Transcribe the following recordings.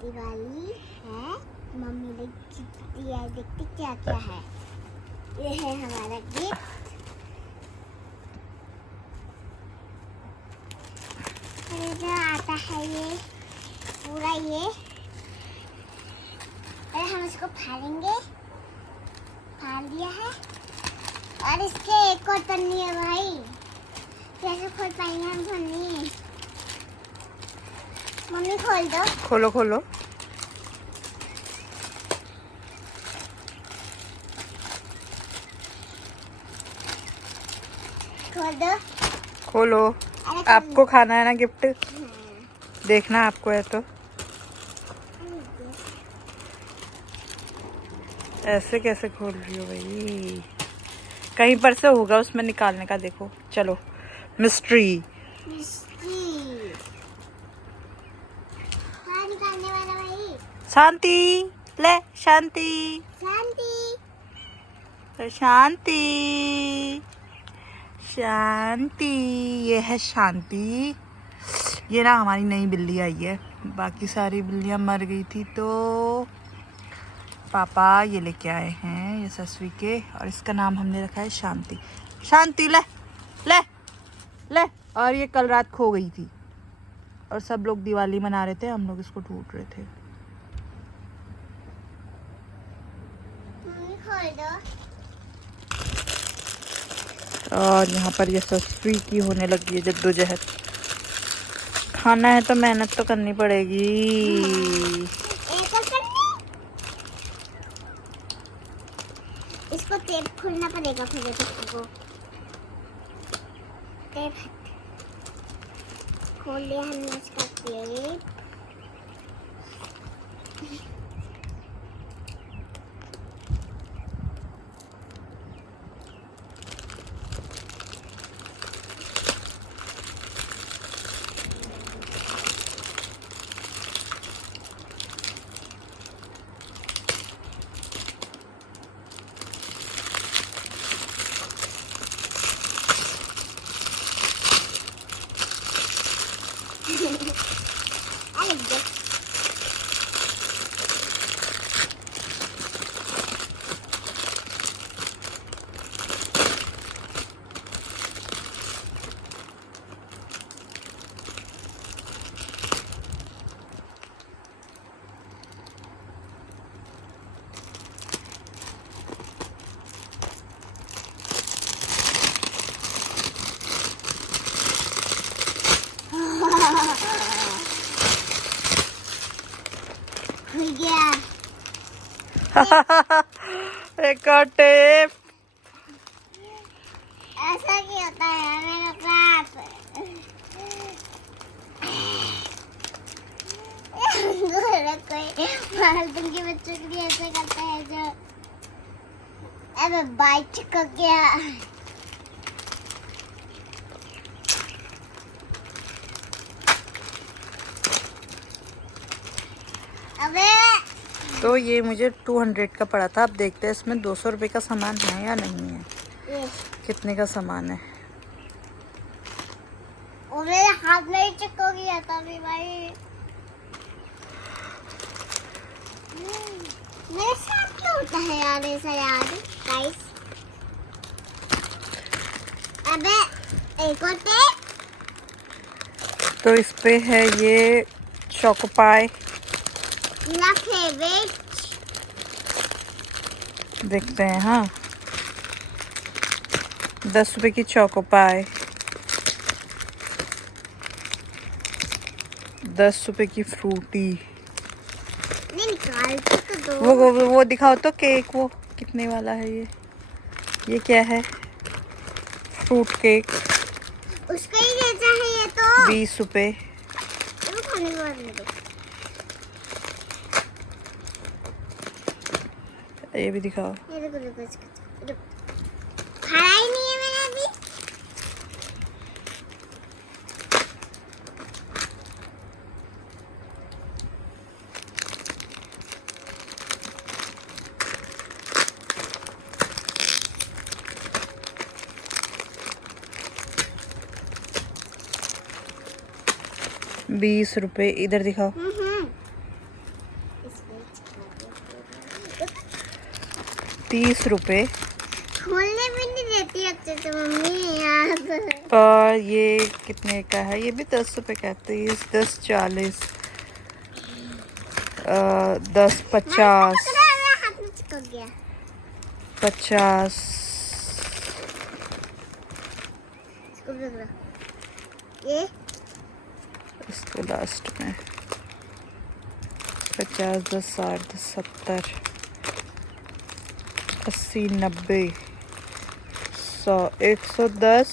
दिवाली है, मम्मी ने गिफ्ट दिया है। देखते क्या क्या है। ये है हमारा गिफ्ट। और जो आता है ये पूरा ये, और हम इसको फाड़ेंगे। फाड़ दिया है और इसके एक और पन्नी है भाई। कैसे खोल पाएंगे हम पन्नी? मम्मी खोल दो। खोलो खोलो। खोल दो। खोलो। अरे आपको खाना है ना गिफ्ट? देखना आपको है तो। ऐसे कैसे खोल रही हो भाई? कहीं पर से होगा उसमें निकालने का, देखो। चलो मिस्ट्री। कहाँ निकालने वाला भाई? शांति ले, शांति शांति। शांति शांति। ये है शांति। ये ना हमारी नई बिल्ली आई है, बाकी सारी बिल्लियां मर गई थी तो पापा ये लेके आए हैं ये ससुरी के, और इसका नाम हमने रखा है शांति। शांति ले ले ले। और ये कल रात खो गई थी और सब लोग दिवाली मना रहे थे, हम लोग इसको ढूंढ रहे थे। मम्मी खोल दो। और यहाँ पर ये ससुरी की होने लगी है जद्दोजहद। खाना है तो मेहनत तो करनी पड़ेगी। एक और पन्नी। इसको टेप खोलना पड़ेगा फिर इसको। टेप खोल लिया हमने इसका टेप। अलग दो। खुल गया। एक और टेप। ऐसा क्यों होता है मेरे साथ? कोई फालतू के बच्चों के लिए ऐसे करता है जो। अबे बाइक चिपक गया। अबे तो ये मुझे 200 का पड़ा था। अब देखते हैं इसमें 200 रुपये का सामान है या नहीं है। ये कितने का सामान है? और मेरे हाथ में ही चिपक गया था अभी भाई। मेरे साथ क्यों होता है यार ऐसा यार गाइस? अबे एक और टेप। तो इस पे है ये चोकोपाई। मेरा फेवरेट। देखते हैं। हाँ, 10 रुपए की चोकोपाई, 10 रुपए की फ्रूटी। नहीं निकाल के तो दो। वो दिखाओ तो केक, वो कितने वाला है ये क्या है? फ्रूट केक उसका ही जैसा है ये तो। 20 रुपए। ये खाने के बाद में दो। ये भी दिखाओ। ये देखो इसका खाया ही नहीं है मैंने अभी। ₹20 इधर दिखाओ। 30 रुपए। खोलने भी नहीं देती अच्छे से मम्मी यार। और ये कितने का है? ये भी 10 रुपए का है। 30, 10, 40, 10, 50, मेरा हाथ में चिपक गया। 50, इसको भी रख लो। ये इसको लास्ट में 50, 10, 60, 10, 70, 80, 90, 100, 110,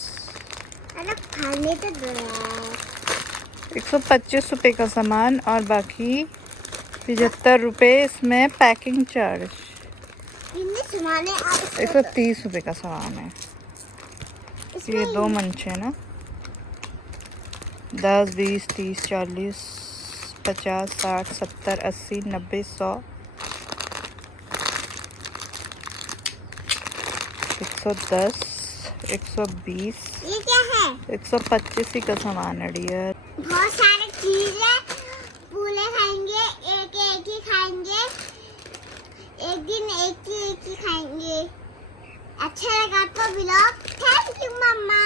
अरे खाने तो दो यार। 125 रुपए का सामान और बाकी 75 रुपए इसमें पैकिंग चार्ज। इतने सामाने आप 130 रुपए का सामान है। इसमें ये 2 मंच है ना। 10, 20, 30, 40, 50, 60, 70, 80, 90, 100, 110, 120, ये क्या है? 125 ही का सामान है डियर। बहुत सारे चीज है। पूरे खाएंगे, एक एक ही खाएंगे, एक दिन एक ही खाएंगे। अच्छा लगा तो ब्लॉग। Thank you mamma.